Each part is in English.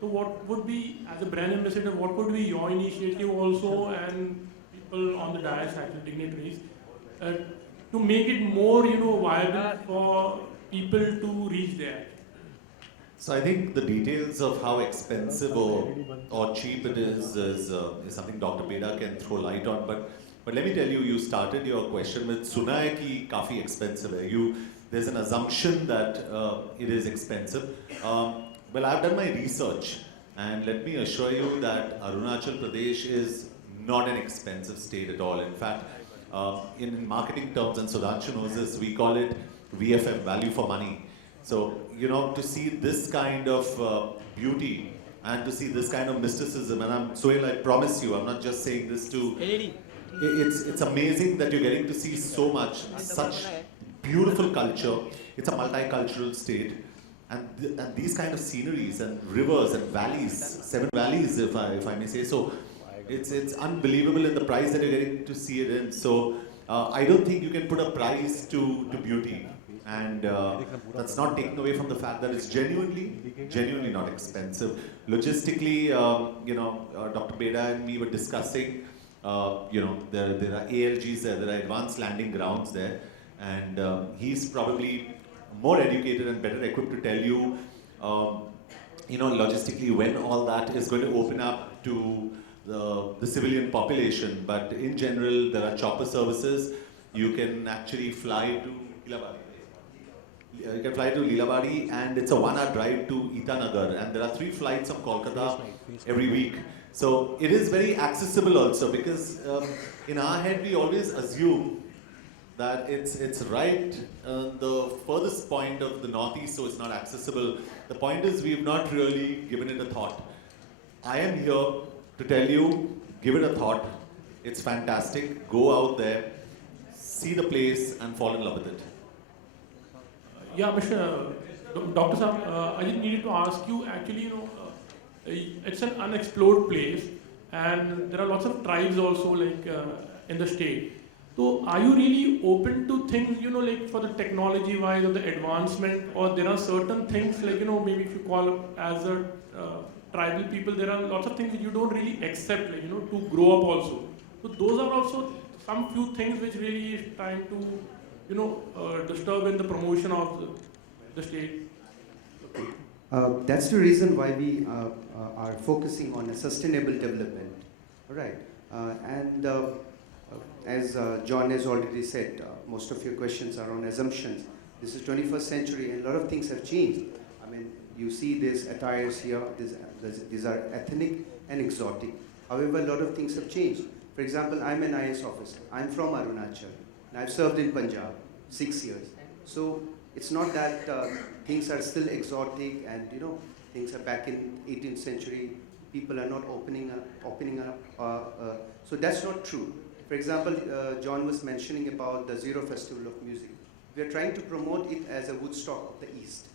So what would be, as a brand ambassador, what would be your initiative also, and people on the dais, actual dignitaries, uh, to make it more, viable for people to reach there? So I think the details of how expensive or cheap it is something Dr. Beda can throw light on. But let me tell you, you started your question with "Suna hai ki kafi expensive hai." There's an assumption that it is expensive. Well, I've done my research, and let me assure you that Arunachal Pradesh is not an expensive state at all. In fact, in marketing terms, and Sudhanshu knows this, we call it VFM, value for money. So, to see this kind of beauty and to see this kind of mysticism, and Sohail, I promise you, I'm not just saying this to, it's amazing that you're getting to see so much, such beautiful culture. It's a multicultural state. And these kind of sceneries and rivers and valleys, 7 valleys, if I may say so, it's unbelievable in the price that you're getting to see it in. So I don't think you can put a price to beauty. And that's not taken away from the fact that it's genuinely not expensive. Logistically, Dr. Beda and me were discussing, there are ALGs there, there are advanced landing grounds there, and he's probably more educated and better equipped to tell you, logistically when all that is going to open up to the civilian population. But in general, there are chopper services. You can actually fly to Lilabari. You can fly to Lilabari, and it's a 1-hour drive to Itanagar, and there are 3 flights from Kolkata every week. So it is very accessible also, because in our head we always assume that it's right the furthest point of the northeast, so it's not accessible. The point is, we've not really given it a thought. I am here to tell you, give it a thought. It's fantastic. Go out there, see the place, and fall in love with it. Yeah, Mr. Dr. Saab, I just needed to ask you, actually, it's an unexplored place, and there are lots of tribes also, like in the state. So are you really open to things, like for the technology wise or the advancement, or there are certain things like, maybe if you call as a tribal people, there are lots of things that you don't really accept, like, to grow up also. So those are also some few things which really is trying to, disturb in the promotion of the state. That's the reason why we are focusing on a sustainable development. All right. As John has already said, most of your questions are on assumptions. This is 21st century, and a lot of things have changed. I mean, you see these attires here, these are ethnic and exotic. However, a lot of things have changed. For example, I'm an IS officer. I'm from Arunachal, and I've served in Punjab 6 years. So it's not that things are still exotic and things are back in 18th century. People are not opening up. So that's not true. For example, John was mentioning about the Zero Festival of Music. We are trying to promote it as a Woodstock of the East.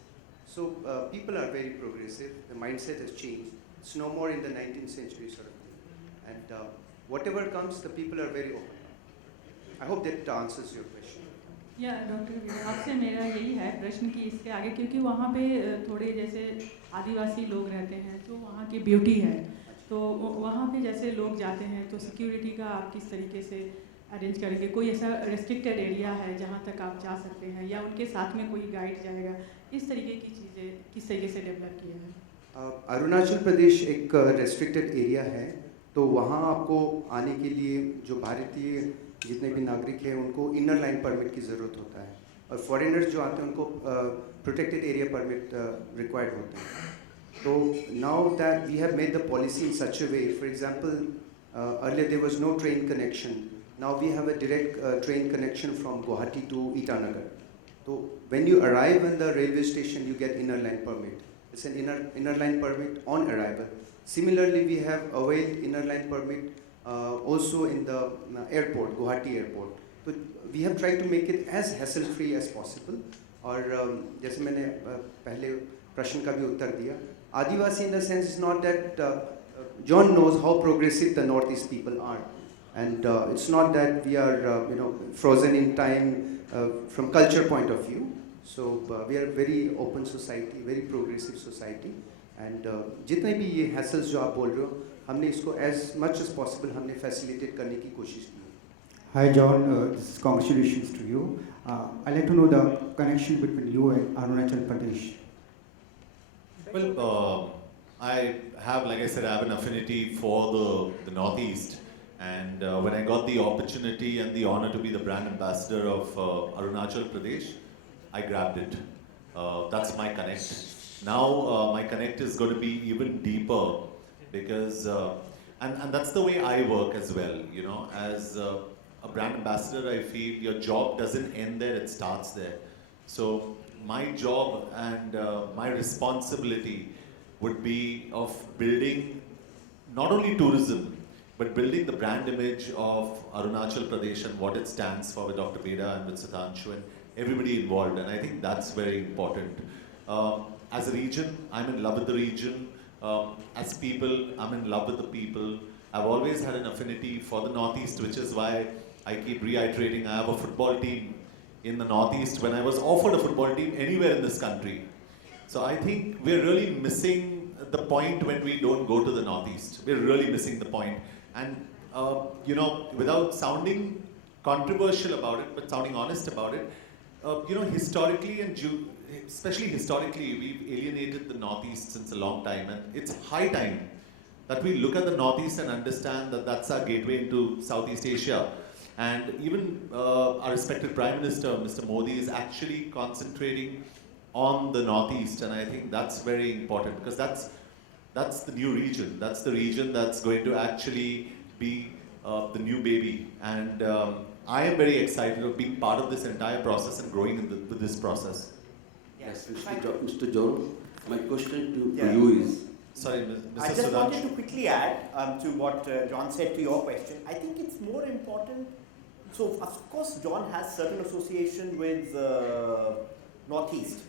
So people are very progressive. The mindset has changed. It's no more in the 19th century sort of thing. And whatever comes, the people are very open. I hope that answers your question. या doctor आपसे मेरा यही है प्रश्न कि इसके आगे, क्योंकि वहाँ पे थोड़े जैसे आदिवासी लोग रहते हैं, तो वहाँ की ब्यूटी है, तो वहाँ पे जैसे लोग जाते हैं तो सिक्योरिटी का आप किस तरीके से अरेंज करेंगे? कोई ऐसा रेस्ट्रिक्टेड एरिया है जहाँ तक आप जा सकते हैं, या उनके साथ में कोई गाइड जाएगा? इस तरीके की चीज़ें किस तरीके से डेवलप किया है? अरुणाचल प्रदेश एक रेस्ट्रिक्टेड एरिया है, तो वहाँ आपको आने के लिए जो भारतीय जितने भी नागरिक हैं उनको इनर लाइन परमिट की ज़रूरत होता है, और फॉरेनर्स जो आते हैं उनको प्रोटेक्टेड एरिया परमिट रिक्वायर्ड होता है. So now that we have made the policy in such a way, for example, earlier there was no train connection. Now we have a direct train connection from Guwahati to Itanagar. So when you arrive in the railway station, you get inner line permit. It's an inner line permit on arrival. Similarly, we have availed inner line permit also in the airport, Guwahati airport. So we have tried to make it as hassle-free as possible. और जैसे मैंने पहले प्रश्न का भी उत्तर दिया, Adivasi in the sense is not that John knows how progressive the Northeast people are, and it's not that we are frozen in time from culture point of view. So we are a very open society, very progressive society. And जितने भी ये hassles जो आप बोल रहे हो, हमने इसको एज मच एज पॉसिबल हमने फैसिलिटेट करने की कोशिश की है. Hi John, this is congratulations to you. I'd like to know the connection between you and Arunachal Pradesh. Well, I have, like I said, I have an affinity for the Northeast. And when I got the opportunity and the honor to be the brand ambassador of Arunachal Pradesh, I grabbed it. That's my connect. Now my connect is going to be even deeper because, and that's the way I work as well, you know, as a brand ambassador, I feel your job doesn't end there, it starts there. So my job and my responsibility would be of building not only tourism, but building the brand image of Arunachal Pradesh and what it stands for with Dr. Beda and with Sudhanshu and everybody involved. And I think that's very important. As a region, I'm in love with the region. As people, I'm in love with the people. I've always had an affinity for the Northeast, which is why I keep reiterating I have a football team in the Northeast when I was offered a football team anywhere in this country. So I think we're really missing the point when we don't go to the Northeast. We're really missing the point. And, you know, without sounding controversial about it, but sounding honest about it, you know, historically and especially historically, we've alienated the Northeast since a long time. And it's high time that we look at the Northeast and understand that that's our gateway into Southeast Asia. And even our respected Prime Minister, Mr. Modi, is actually concentrating on the Northeast, and I think that's very important because that's the new region. That's the region that's going to actually be the new baby. And I am very excited of being part of this entire process and growing with this process. Yes, Mr. John, my question to you is... Sorry, Mr. I just Sudhanshu. wanted to quickly add to what John said to your question. I think it's more important. So, of course, John has certain association with Northeast.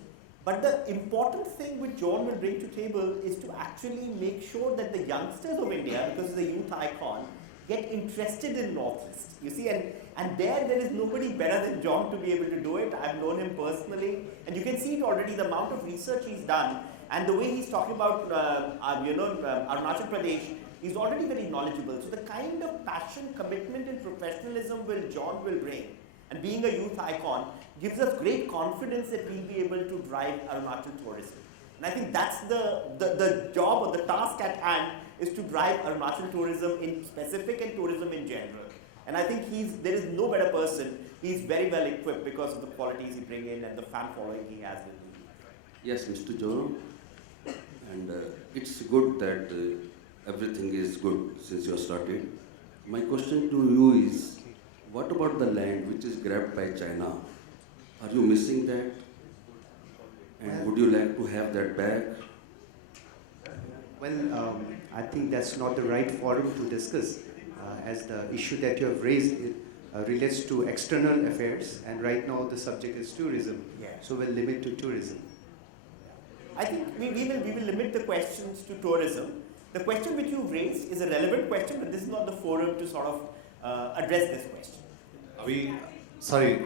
But the important thing which John will bring to table is to actually make sure that the youngsters of India, because he's a youth icon, get interested in Northeast. You see, and there is nobody better than John to be able to do it. I've known him personally, and you can see it already, the amount of research he's done, and the way he's talking about, Arunachal Pradesh, he's already very knowledgeable. So the kind of passion, commitment, and professionalism John will bring, and being a youth icon, gives us great confidence that we'll be able to drive Arunachal tourism. And I think that's the job or the task at hand, is to drive Arunachal tourism in specific and tourism in general. And I think there is no better person. He's very well equipped because of the qualities he brings in and the fan following he has with him. Yes, Mr. John, and it's good that everything is good since you have started. My question to you is, what about the land which is grabbed by China? Are you missing that? And would you like to have that back? Well, I think that's not the right forum to discuss, as the issue that you have raised relates to external affairs, and right now the subject is tourism. Yeah. So we'll limit to tourism. I think we will limit the questions to tourism. The question which you raised is a relevant question, but this is not the forum to sort of address this question.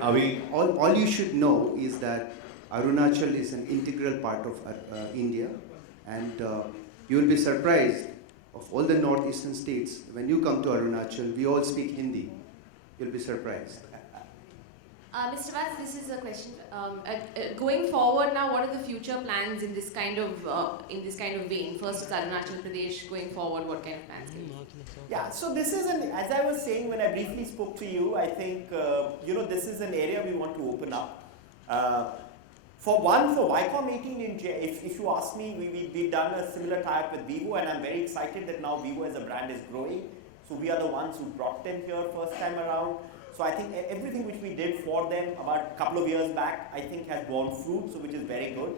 Are we? All you should know is that Arunachal is an integral part of India, and you will be surprised of all the northeastern states. When you come to Arunachal, we all speak Hindi. You'll be surprised. Mr. Vaz, this is a question. Going forward now, what are the future plans in this kind of vein? First is Arunachal Pradesh. Going forward, what kind of plans? Yeah, so this is as I was saying when I briefly spoke to you, I think this is an area we want to open up. For Wycom 18, if you ask me, we've done a similar tie-up with Vivo, and I'm very excited that now Vivo as a brand is growing. So we are the ones who brought them here first time around. So I think everything which we did for them about a couple of years back, I think has borne fruit, so which is very good.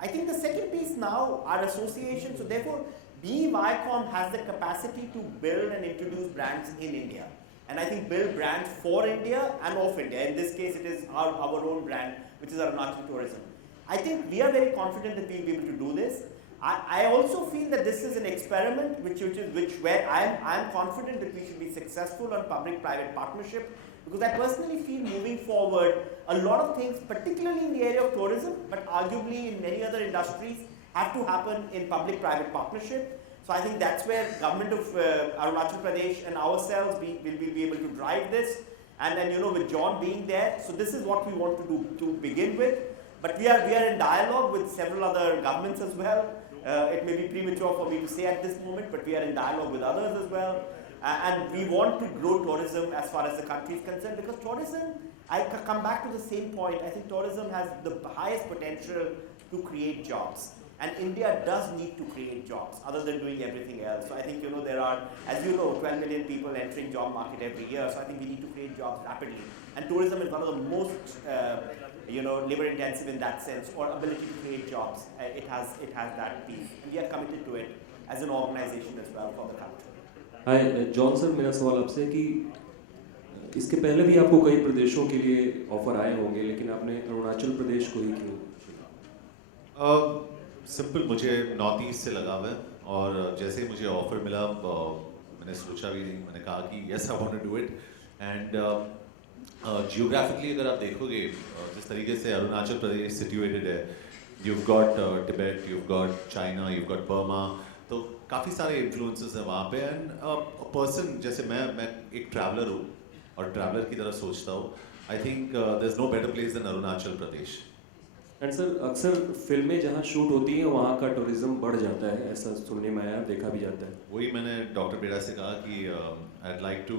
I think the second piece now, our association, so therefore, BE Viacom has the capacity to build and introduce brands in India. And I think build brands for India and of India. In this case, it is our own brand, which is Arunachal Tourism. I think we are very confident that we'll be able to do this. I also feel that this is an experiment where I am confident that we should be successful on public-private partnership, because I personally feel moving forward, a lot of things, particularly in the area of tourism, but arguably in many other industries, have to happen in public-private partnership. So I think that's where government of Arunachal Pradesh and ourselves will be able to drive this. And then, you know, with John being there, so this is what we want to do to begin with. But we are in dialogue with several other governments as well. It may be premature for me to say at this moment, but we are in dialogue with others as well. And we want to grow tourism as far as the country is concerned, because tourism, I come back to the same point, I think tourism has the highest potential to create jobs. And India does need to create jobs other than doing everything else. So I think, you know, there are, as you know, 12 million people entering job market every year. So I think we need to create jobs rapidly. And tourism is one of the most, you know, labor intensive in that sense, or ability to create jobs. It has that piece. And we are committed to it as an organization as well for the country. Hi John sir, मेरा सवाल आपसे है कि इसके पहले भी आपको कई प्रदेशों के लिए ऑफर आए होंगे, लेकिन आपने अरुणाचल प्रदेश को ही क्यों? सिंपल, मुझे नॉर्थ ईस्ट से लगा हुआ है, और जैसे ही मुझे ऑफर मिला मैंने सोचा भी नहीं, मैंने कहा कि yes I want to do it. And geographically अगर आप देखोगे जिस तरीके से अरुणाचल प्रदेश सिचुएटेड है, you've got Tibet, you've got China, you've got Burma, तो काफ़ी सारे इन्फ्लुएंसेस हैं वहाँ पे. एंड पर्सन जैसे मैं एक ट्रैवलर हूँ और ट्रैवलर की तरह सोचता हूँ. I think there is no better place than Arunachal Pradesh. And sir, अक्सर फिल्में जहाँ शूट होती हैं वहाँ का टूरिज्म बढ़ जाता है, ऐसा सुनने में आया, देखा भी जाता है. वही मैंने डॉक्टर बेड़ा से कहा कि I'd like to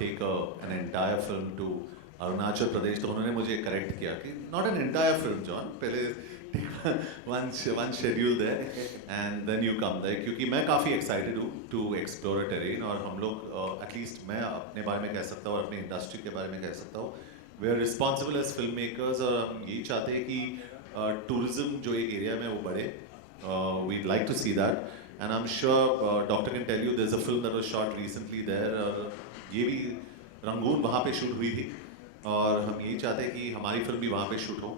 take an entire film to Arunachal Pradesh. तो उन्होंने मुझे करेक्ट किया कि not an entire film John, पहले one schedule there and then you come there, क्योंकि मैं काफ़ी एक्साइटेड हूँ टू एक्सप्लोर अ टेरेन. और हम लोग एटलीस्ट मैं अपने बारे में कह सकता हूँ और अपनी इंडस्ट्री के बारे में कह सकता हूँ, we are responsible as filmmakers, और हम यही चाहते हैं कि टूरिज्म जो एक एरिया में वो बढ़े. We'd like to see that, and I am sure doctor can tell you there is a film that was shot recently there. ये भी रंगून वहाँ पे शूट हुई थी, और हम यही चाहते हैं कि हमारी फिल्म भी वहाँ पे शूट हो.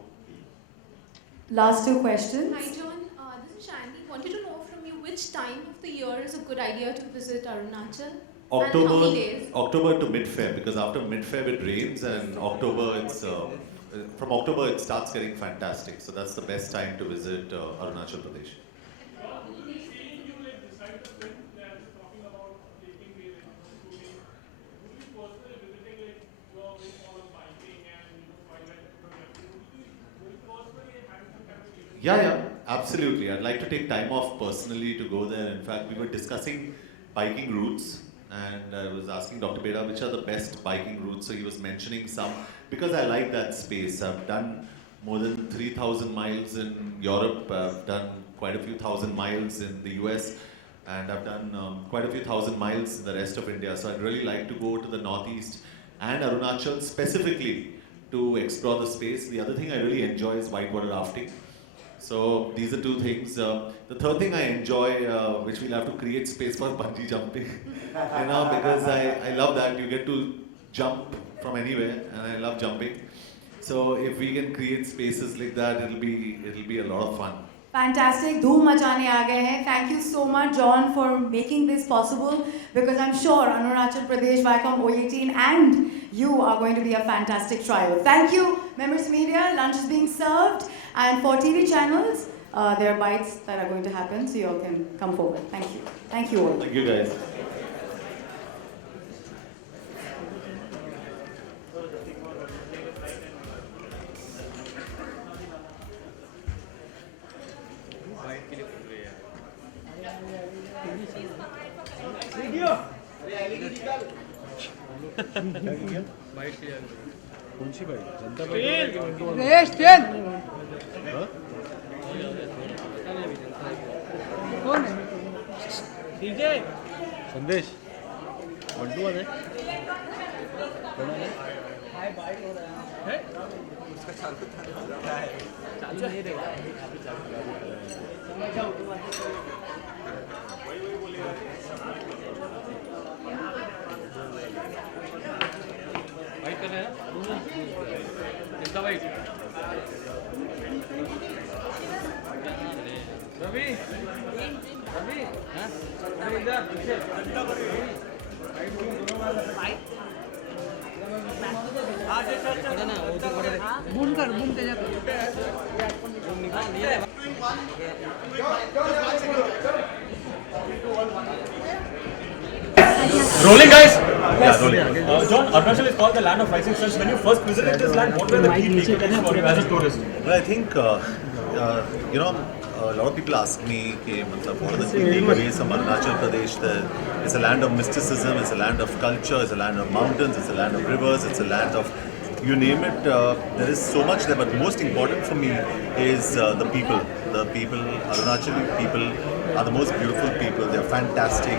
Last two questions. Hi John, this is Shandy. Wanted to know from you which time of the year is a good idea to visit Arunachal? And how many days? October to mid-Feb, because after mid-Feb it rains, and October it's from October it starts getting fantastic. So that's the best time to visit Arunachal Pradesh. Yeah, absolutely. I'd like to take time off personally to go there. In fact, we were discussing biking routes, and I was asking Dr. Beda which are the best biking routes. So he was mentioning some, because I like that space. I've done more than 3,000 miles in Europe. I've done quite a few thousand miles in the US, and I've done quite a few thousand miles in the rest of India. So I'd really like to go to the Northeast and Arunachal specifically to explore the space. The other thing I really enjoy is whitewater rafting. So these are two things. The third thing I enjoy, which we'll have to create space for, bungee jumping. You know, because I love that. You get to jump from anywhere, and I love jumping. So if we can create spaces like that, it'll be a lot of fun. Fantastic. धूम मचाने आ गए हैं. Thank you so much, John, for making this possible, because I'm sure Arunachal Pradesh, Viacom, O18 and you are going to be a fantastic trio. Thank you, Members Media. Lunch is being served, and for TV channels, there are bites that are going to happen, so you all can come forward. Thank you. Thank you all. Thank you, guys. कौन सी bike? जनता bike. कौन है? DJ संदेश 1-2 है। कौन है? है? उसका चालू नहीं रहेगा। बाइक कर रहे हैं? कितना बाइक? रवि, रवि, हाँ? इधर पीछे। बाइक दोनों वाला bike. Rolling, guys. Yeah, rolling. John, Arunachal is called the land of rising suns. When you first visited this land, what were the key takeaways for you as a tourist? Well, I think, you know, a lot of people ask me, what are the key takeaways from Arunachal Pradesh? It's a land of mysticism, it's a land of culture, it's a land of mountains, it's a land of rivers, it's a land of, you name it, there is so much there. But most important for me is the people. The people, Arunachali people are the most beautiful people. They're fantastic.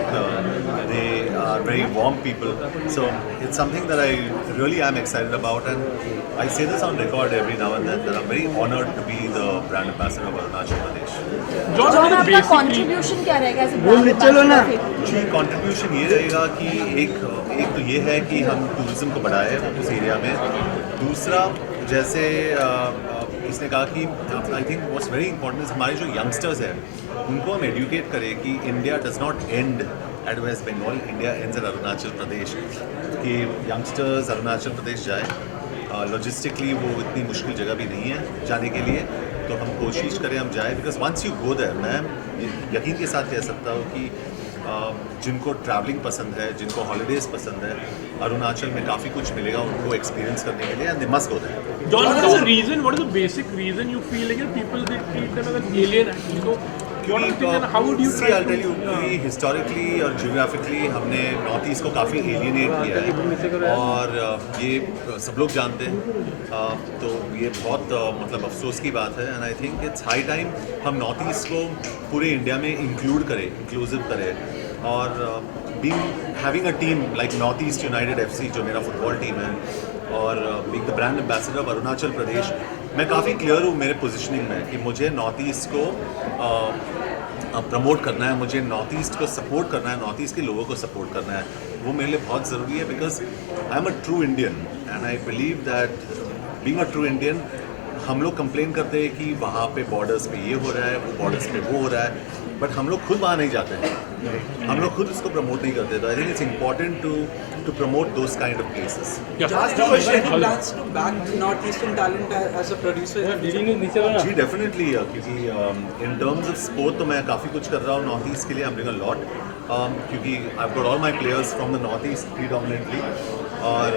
They are very warm people. So it's something that I really am excited about, and I say this on record every now and then that I'm very honored to be the brand ambassador of Arunachal Pradesh. John, आपका contribution क्या रहेगा as brand ambassador? जी, contribution ये रहेगा कि एक तो ये है कि हम टूरिज्म को बढ़ाएं उस एरिया में। दूसरा, जैसे इसने कहा कि I think what's very important is हमारे जो यंगस्टर्स हैं उनको हम एडुकेट करें कि India does not end at West Bengal, India ends at Arunachal Pradesh. कि यंगस्टर्स अरुणाचल प्रदेश जाए, लॉजिस्टिकली वो इतनी मुश्किल जगह भी नहीं है जाने के लिए, तो हम कोशिश करें हम जाएँ। Because once you go there, मैं यकीन के साथ कह सकता हूँ कि जिनको ट्रैवलिंग पसंद है, जिनको हॉलीडेज पसंद है, अरुणाचल में काफ़ी कुछ मिलेगा उनको एक्सपीरियंस करने के लिए, and they must go there. John, what is the reason? What is the basic reason you feel like people they treat them as an alien actually? So, what do you think and how would you try I'll tell you to? कि historically और geographically हमने north East को काफ़ी alienate किया है, और ये सब लोग जानते हैं। तो ये बहुत मतलब अफसोस की बात है, and I think it's high time हम नॉर्थ ईस्ट को पूरे इंडिया में इंक्लूड करें, इंक्लूसिव करें। और having a team like North East united FC जो मेरा फुटबॉल टीम है, और being the brand ambassador of Arunachal Pradesh, मैं काफ़ी क्लियर हूँ मेरे पोजीशनिंग में कि मुझे नॉर्थ ईस्ट को प्रमोट करना है, मुझे नॉर्थ ईस्ट को सपोर्ट करना है, नॉर्थ ईस्ट के लोगों को सपोर्ट करना है। वो मेरे लिए बहुत ज़रूरी है, because I am a true Indian and I believe that being a true Indian, हम लोग कंप्लेन करते हैं कि वहाँ पे बॉर्डर्स पे ये हो रहा है, वो बॉर्डर्स पे वो हो रहा है, बट हम लोग खुद वहाँ नहीं जाते हैं, हम लोग खुद उसको प्रमोट नहीं करते। तो I think it's important to promote those kind of places. जी डेफिनेटली, क्योंकि इन टर्म्स ऑफ स्पोर्ट तो मैं काफ़ी कुछ कर रहा हूँ नॉर्थ ईस्ट के लिए। I am doing a lot, क्योंकि I have got all my players from the north East predominantly, और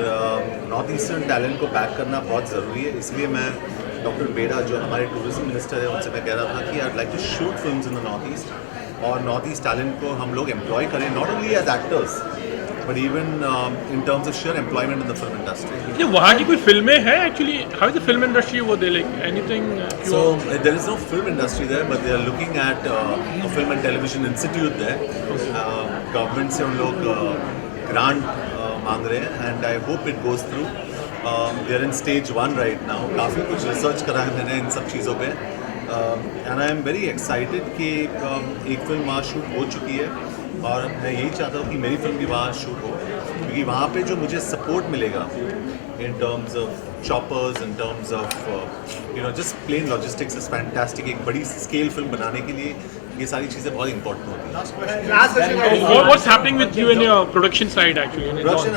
नॉर्थ ईस्टर्न टैलेंट को बैक करना बहुत ज़रूरी है। इसलिए मैं डॉक्टर बेड़ा जो हमारे टूरिज्म मिनिस्टर है उनसे मैं कह रहा था कि I would like to shoot films in the north East, और नॉर्थ ईस्ट टैलेंट को हम लोग एम्प्लॉय करें, not only as actors but even in terms of share employment in the film industry. ये वहाँ की कोई फिल्में हैं actually? How is the film industry over there, like anything? So there is no film industry there, but they are looking at a film and television institute there. Government से उन लोग grant मांग रहे हैं, and I hope it goes through. They are in stage 1 right now. काफ़ी कुछ research करा है मैंने इन सब चीज़ों पे, and I am very excited कि एक फिल्म वहाँ शूट हो चुकी है, और मैं यही चाहता हूँ कि मेरी फिल्म भी वहाँ शूट हो, क्योंकि वहाँ पे जो मुझे सपोर्ट मिलेगा in terms of choppers, in terms of just plain logistics is fantastic. एक बड़ी scale film बनाने के लिए ये सारी चीज़ें बहुत important होती हैं। What's happening with you and your production side actually? Production,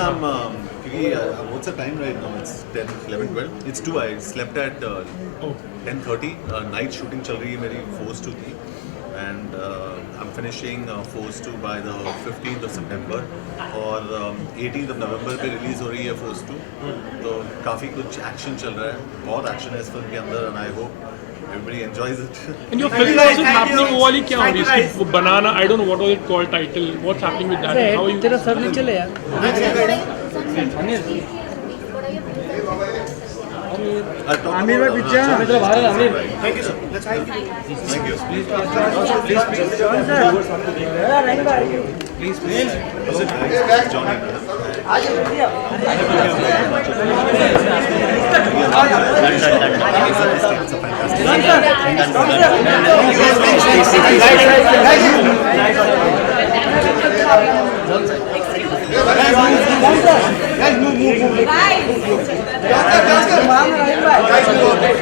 क्योंकि what's the time right now? It's 10, 11, 12. It's 2. I slept at 10:30. Night shooting चल रही है मेरी, Force 2 थी, and I'm finishing Force 2 by the 15th of September, और 18th of November पे release हो रही है Force 2। तो काफ़ी कुछ एक्शन चल रहा है, बहुत एक्शन है इस फिल्म के अंदर, and I hope everybody enjoys it. And your film is also happening वो वाली क्या हो रही है? इसकी banana, I don't know what was it called title. What's happening with that? How are you? तेरा सर नहीं चले यार। आमिर भाई पीछे Aamir. Thank you, sir. Thank you. Please. Johnny. Guys,